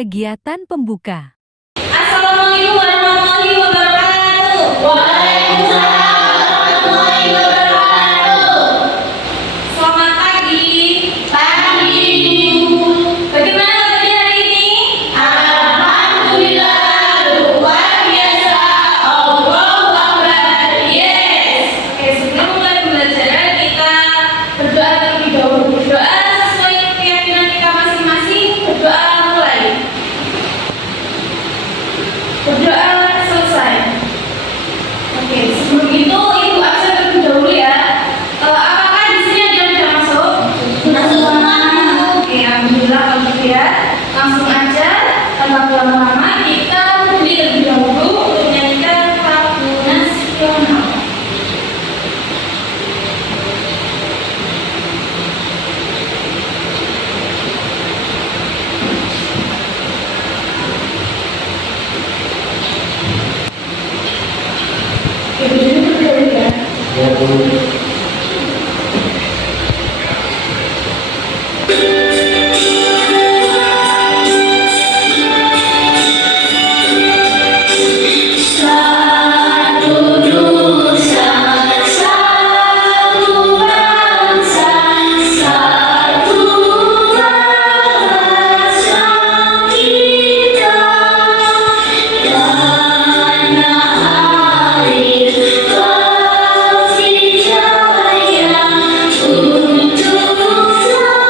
Kegiatan pembuka. Assalamualaikum warahmatullahi wabarakatuh. Waalaikumsalam warahmatullahi wabarakatuh. Selamat pagi. Pagi. Bagaimana kabarnya hari ini? Alhamdulillah, luar biasa. Allahu Akbar. Yes. Oke, sebelum mulai pembelajaran kita berdoa terlebih dahulu. Berdoa sesuai keyakinan kita masing-masing. Berdoa mulai. Berdoa selesai. Oke, sebelum itu Ibu absen terlebih dahulu ya. Apakah di sini ada yang sudah masuk? Sudah semua. Oke, alhamdulillah kalau gitu ya. Langsung aja tanpa berlama-lama kita berdiri terlebih dahulu untuk menyanyikan lagu nasional. Oke, berdiri terlebih dahulu ya. Satu nusa, satu bangsa, satu bahasa kita. Tanah air kasih jaya untuk selama-lamanya. Indonesia pusaka,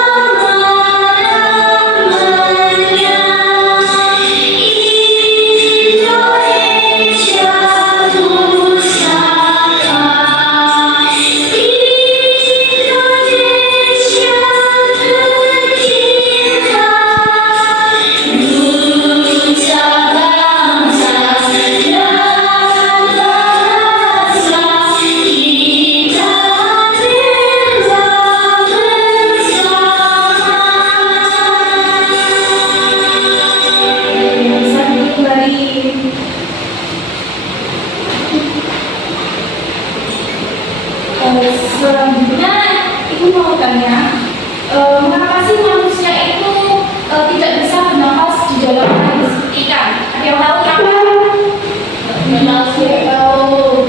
Indonesia tercinta, nusa bangsa dan bahasa kita bela bersama. Kembali. Selanjutnya, Ibu mau tanya, mengapa sih manusia itu tidak bisa bernafas di dalam air seperti ikan? Ada yang tahu kenapa? Tahu.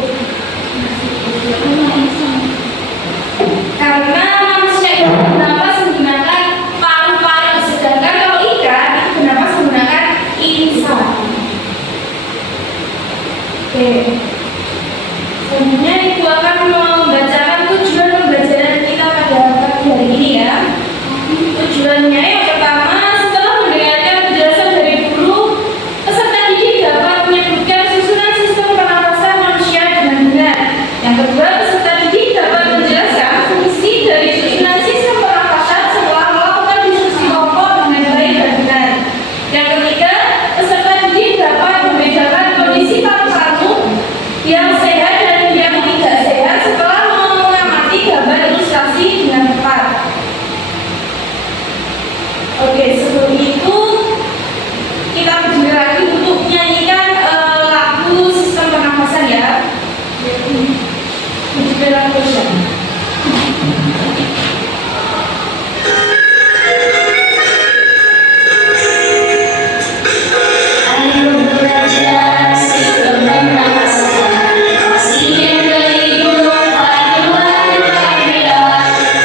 Karena manusia itu bernafas menggunakan paru-paru, sedangkan kalau ikan itu bernafas menggunakan insang. Oke. Selanjutnya Ibu akan membacakan tujuan pembelajaran kita pada pagi hari ini ya. Tujuannya yang pertama, setelah mendengarkan penjelasan dari guru, peserta didik dapat menyebutkan susunan sistem pernapasan manusia dengan benar. Yang kedua, peserta didik dapat menjelaskan fungsi dari susunan sistem pernapasan setelah melakukan diskusi kelompok dengan baik dan benar. Yang ketiga, peserta didik dapat membedakan kondisi paru-paru yang sehat dan yang tidak sehat setelah mengamati gambar ilustrasi dengan tepat. Oke, sebelum itu kita berdiri lagi untuk menyanyikan lagu sistem pernapasan ya. Berdiri lagi ya. Ayo belajar sistem pernapasan. Oksigen dari gunung Panyuan berbeda,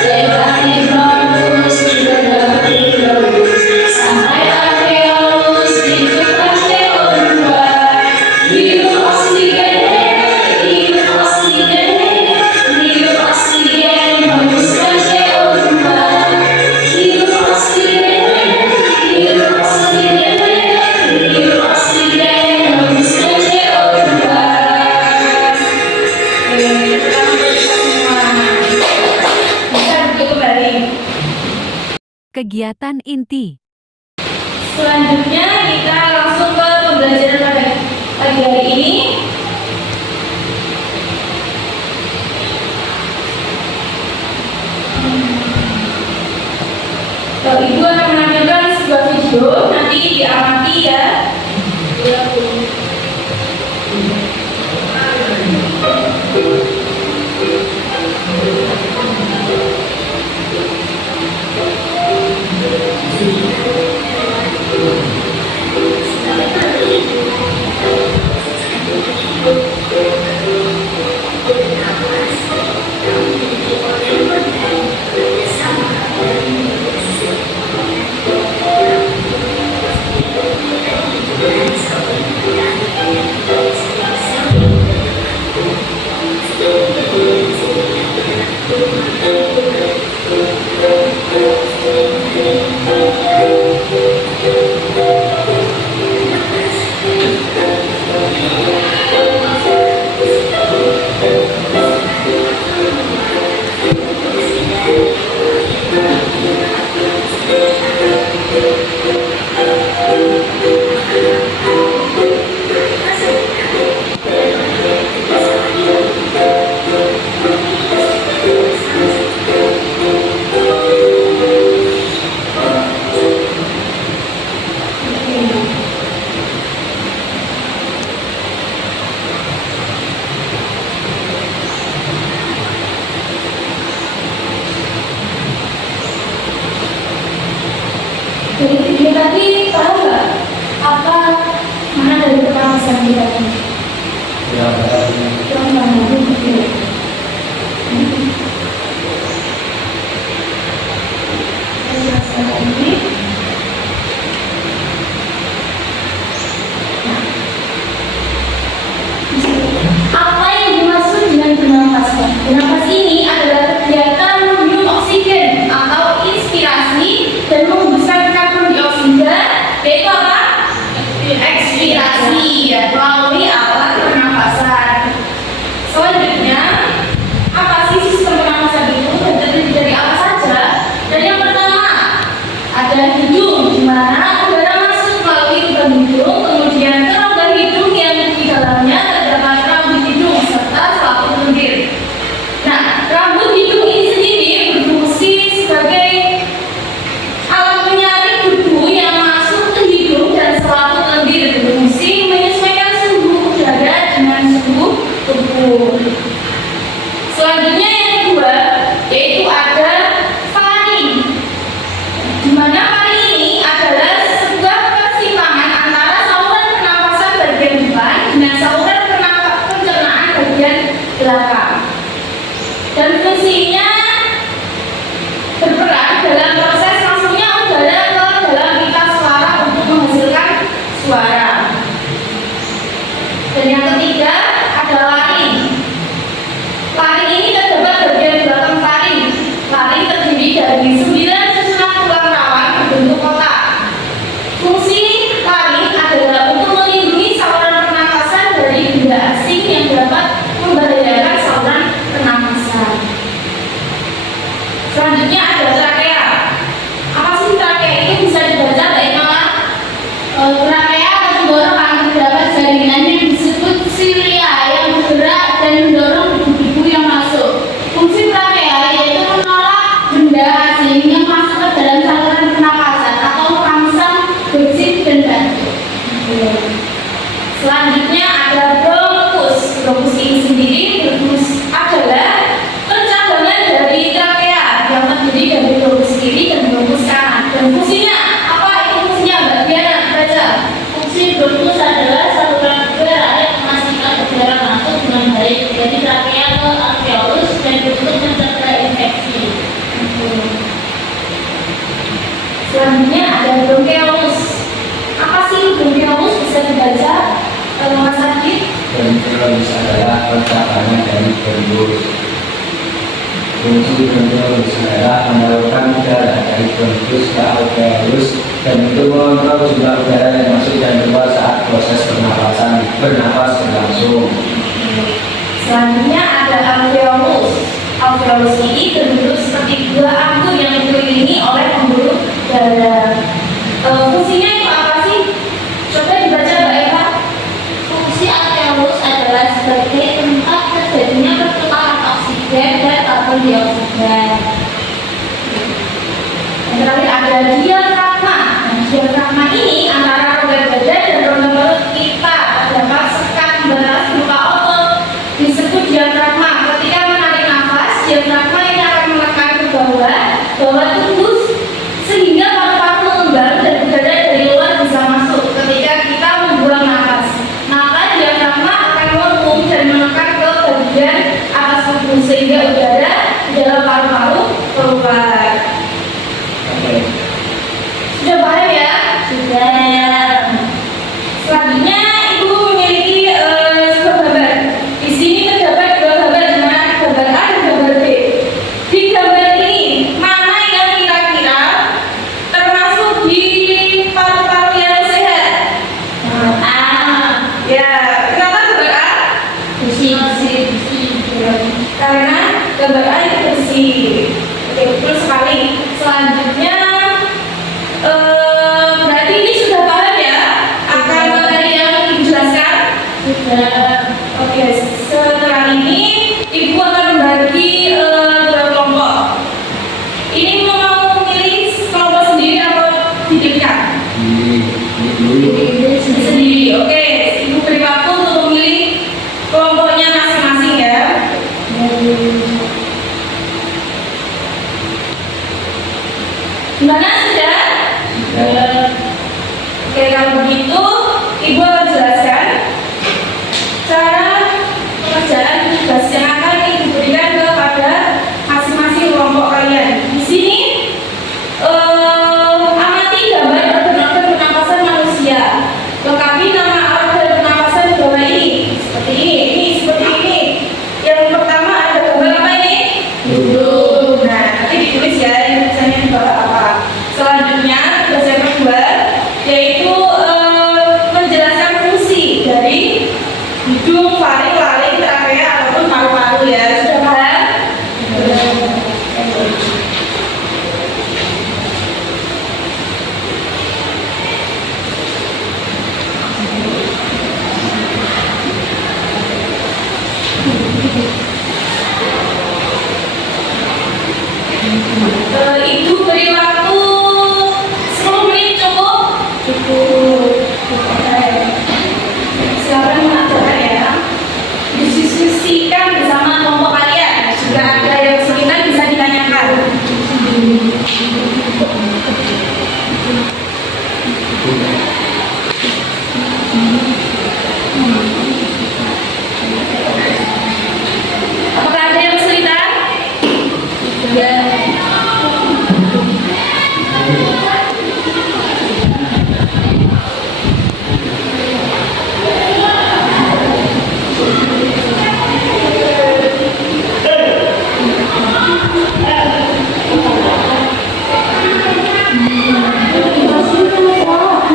lebar di bronkus juga dapat dilurus sampai alveolus ditutup pneumonia. Hirup oksigen, hirup oksigen, hirup oksigen, hembuskan CO2. Hirup oksigen, hirup oksigen, hirup oksigen, hembuskan CO2. Bisa duduk kembali. Kegiatan inti. Selanjutnya kita langsung ke pembelajaran pada pagi hari ini. Ibu akan menampilkan sebuah video, nanti diamati ya. pernapasan kita ini. Ya, Yang mana itu? Ini. Apa yang dimaksud dengan pernapasan? Bernapas ini adalah kegiatan meminum oksigen atau inspirasi dan menghembuskan karbon dioksida, yaitu apa? Ekspirasi, ya, melalui alat pernapasan. Selanjutnya, apa sih sistem pernapasan itu? Dan terdiri dari apa saja? Dan yang pertama, ada hidung, di mana udara masuk melalui lubang hidung, kemudian ke rongga hidung yang di dalamnya terdapat rambut hidung serta selaput lendir. Nah, rambut hidung ini sendiri berfungsi sebagai alat penyaring debu yang masuk ke hidung dan selaput lendir, berfungsi menyesuaikan suhu udara dengan suhu tubuh. Selanjutnya yang kedua, yaitu ada faring, di mana faring ini adalah sebuah persimpangan antara saluran pernapasan bagian depan dengan saluran pencernaan bagian belakang. Dan fungsinya berperan dalam proses masuknya udara ke dalam pita suara untuk menghasilkan suara. Dan yang ketiga ada laring. Laring ini terdapat bagian belakang faring. Laring terdiri dari 9 susunan tulang rawan berbentuk kotak. Fungsi laring adalah untuk melindungi saluran pernapasan dari benda asing yang dapat membahayakan saluran pernapasan. Selanjutnya ada trakea. Apa sih trakea itu? Bisa dibaca baik malah. Trakea tenggorokan, terdapat jaringan yang disebut silia yang bergerak dan mendorong debu-debu yang masuk. Fungsi trakea yaitu menolak benda asing yang masuk ke dalam saluran pernapasan atau merangsang bersin dan batuk. Selanjutnya ada bronkus. Bronkus ini sendiri adalah pencabangan dari trakea yang terdiri dari bronkus kiri dan bronkus kanan. Dan fungsinya apa? Itu fungsinya Mbak Diana, baca. Fungsi bronkus adalah saluran udara yang memastikan udara masuk dengan baik dari trakea ke alveolus dan untuk mencegah infeksi. Selanjutnya ada bronkeolus. Apa sih bronkeolus? Bisa dibaca Mas Adit. bronkiolus adalah percabangan dari bronkus. Fungsi bronkiolus adalah menyalurkan udara dari bronkus ke alveolus dan untuk mengontrol jumlah udara yang masuk dan keluar saat proses bernapas berlangsung. Selanjutnya ada alveolus. Alveolus ini terbentuk seperti dua anggur yang dikelilingi oleh pembuluh darah. Fungsinya itu apa sih? Coba dibaca Mbak Eva. Fungsi alveolus adalah sebagai tempat terjadinya pertukaran oksigen dan karbon dioksida. Yang terakhir ada diafragma. Nah, diafragma ini antara rongga dada dan rongga perut kita terdapat sekat pembatas berupa otot disebut diafragma. Ketika menarik nafas, diafragma ini akan menekan ke bawah tubuh sehingga paru-paru mengembang dan udara dari luar bisa masuk ketika kita membuang nafas. Maka diafragma akan melengkung dan menekan ke bagian atas tubuh sehingga udara di dalam paru-paru keluar. Sudah paham ya? Sudah. Selanjutnya Ibu memiliki sebuah gambar. Di sini terdapat dua gambar, di mana gambar A dan gambar B. Di gambar ini mana yang kira-kira termasuk di paru-paru yang sehat? A. Ya, kenapa gambar A? Bersih. Karena gambar A itu bersih. Oke, betul sekali. Selanjutnya berarti ini sudah paham ya akan materi yang dijelaskan? Sudah. Oke, setelah ini Ibu akan membagi dua kelompok. Ini mau memilih kelompok sendiri atau dititipkan? Sendiri. Oke, Ibu beri waktu untuk memilih kelompoknya masing-masing ya. Gimana sudah? Oke, kalau begitu Ibu akan jelaskan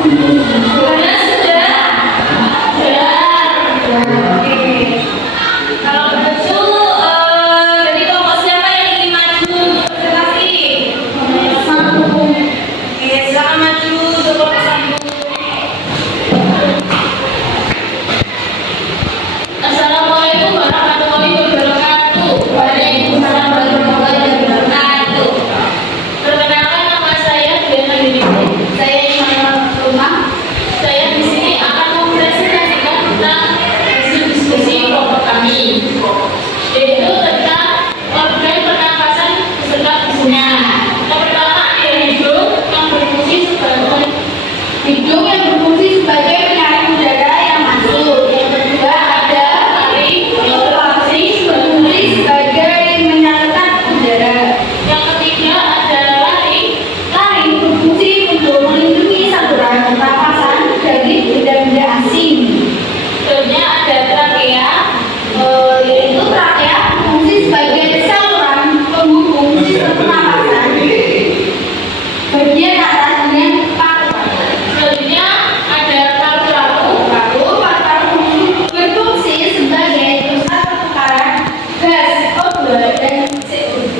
Gimana sudah? Oke. Kalau begitu, dari kelompok siapa yang ingin maju untuk presentasi? Oke, silakan maju untuk kelompok satu. Assalamualaikum warahmatullahi wabarakatuh. Waalaikumsalam warahmatullahi wabarakatuh. Perkenalkan, nama saya Diana Yuniti. Saya Iman Rumah. Saya di sini akan mempresentasikan tentang hasil diskusi kelompok kami, yaitu tentang organ pernapasan beserta fungsinya. Yang pertama ada hidung yang berfungsi sebagai penyaring udara yang masuk. Yang kedua ada taring yang berfungsi sebagai menyalurkan udara. Yang ketiga ada laring berfungsi untuk melindungi saluran pernapasan dari benda-benda asing. Selanjutnya ada trakea, yaitu trakea berfungsi sebagai saluran penghubung sistem pernapasan bagian atas dengan paru-paru. Selanjutnya ada paru-paru berfungsi sebagai pusat pertukaran gas O2 dan CO2.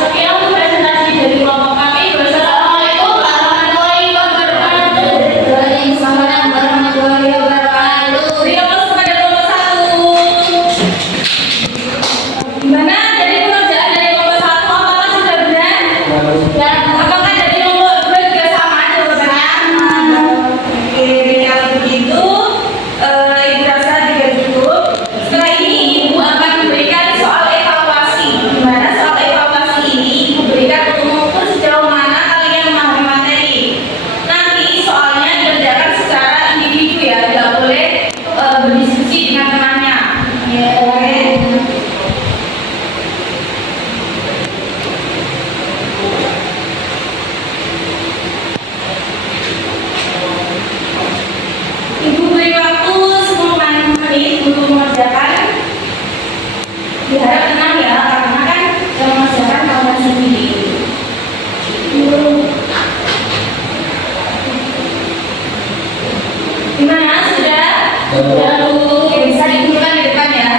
Sekian presentasi dari kelompok kami. Wassalamualaikum warahmatullahi wabarakatuh. Waalaikumsalam warahmatullahi wabarakatuh. Beri aplaus kepada kelompok satu. Gimana dari pengerjaan dari kelompok satu? Apakah sudah benar? Dan apakah dari kelompok dua juga sama jawabannya? Oke, kalau begitu, Ibu rasa juga cukup. Setelah ini Ibu akan memberikan soal evaluasi. Di mana soal evaluasi ini Ibu berikan untuk mengukur sejauh mana kalian memahami materi. Nanti soalnya dikerjakan secara individu ya, tidak boleh berdiskusi dengan temannya. Oke. Ibu beri waktu 10 menit untuk mengerjakan. Diharap tenang ya, karena kan yang mengerjakan kalian sendiri. Gimana? Sudah? Oke, bisa dikumpulkan di depan ya.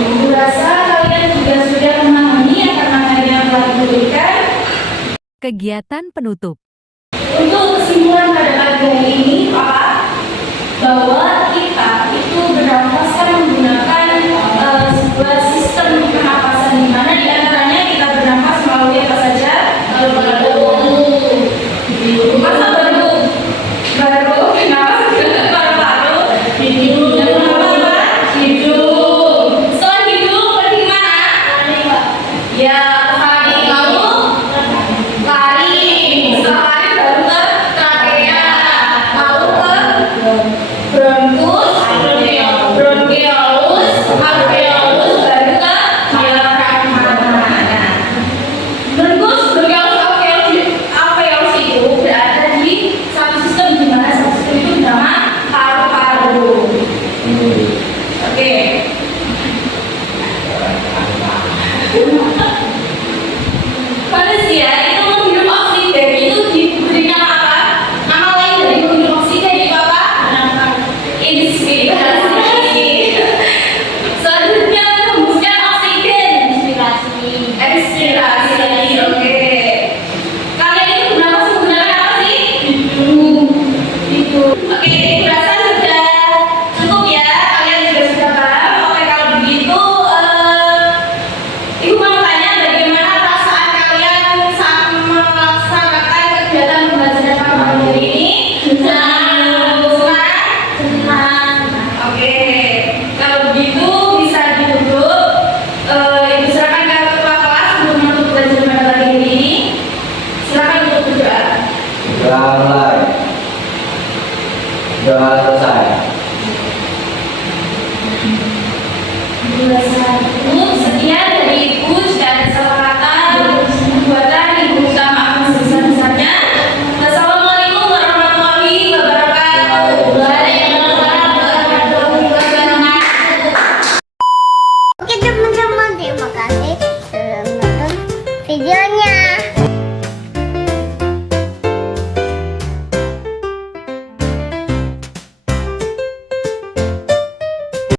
Ibu rasa kalian juga sudah memahami materi yang telah diberikan. Kegiatan penutup. Untuk kesimpulan pada pagi hari ini, Pak, bahwa kita itu bernafas kan menggunakan sebuah sistem pernapasan di mana di antaranya kita bernafas melalui apa saja? Masa baru bernafas dengan paru-paru, hidung. Setelah hidung pergi kemana? Ya, lari lalu lari. Setelah lari baru ke trakea, lalu ke bronkus, bronkiolus, alveolus, baru ke diafragma. Nah, bronkus, bronkiolus, alveolus itu berada di satu sistem, di mana satu sistem itu bernama paru-paru. Oke. Manusia